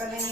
Carolina.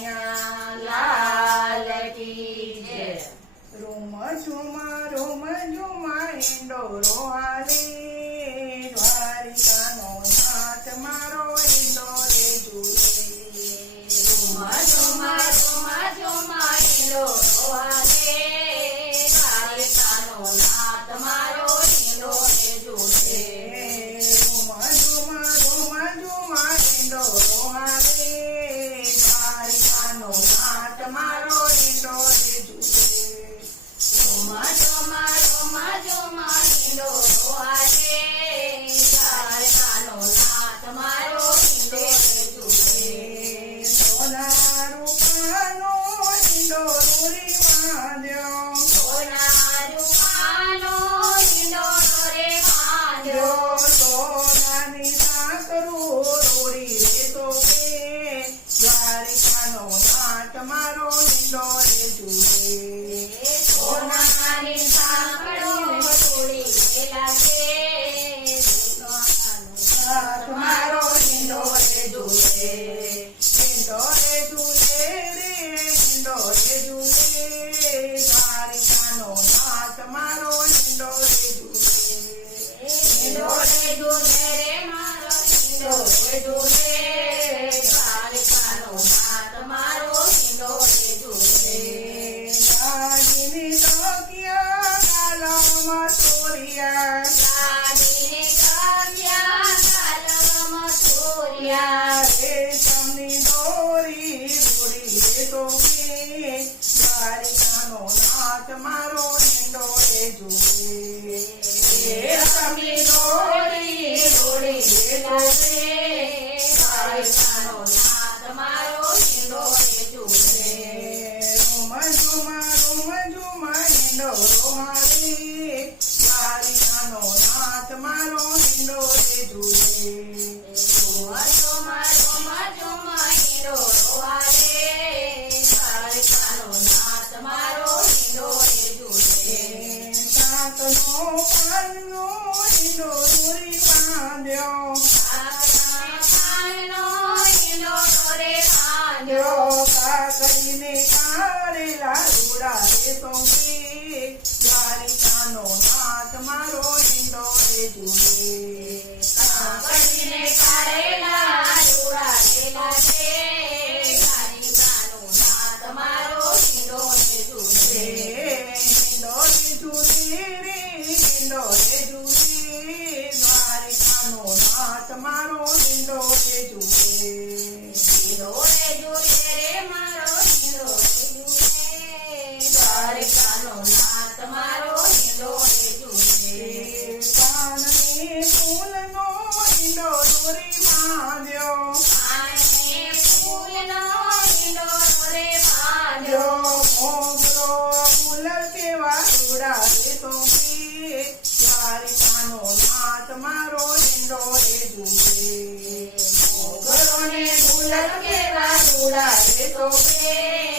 ઉડાવે તો કે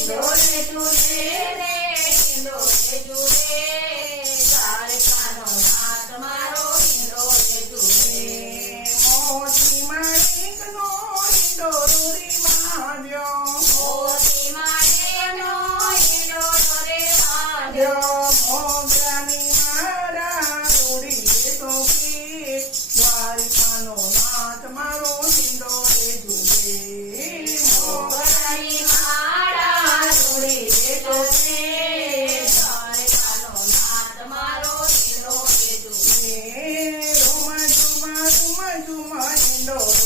ઢીલો રે તું રે રે રે. તું No.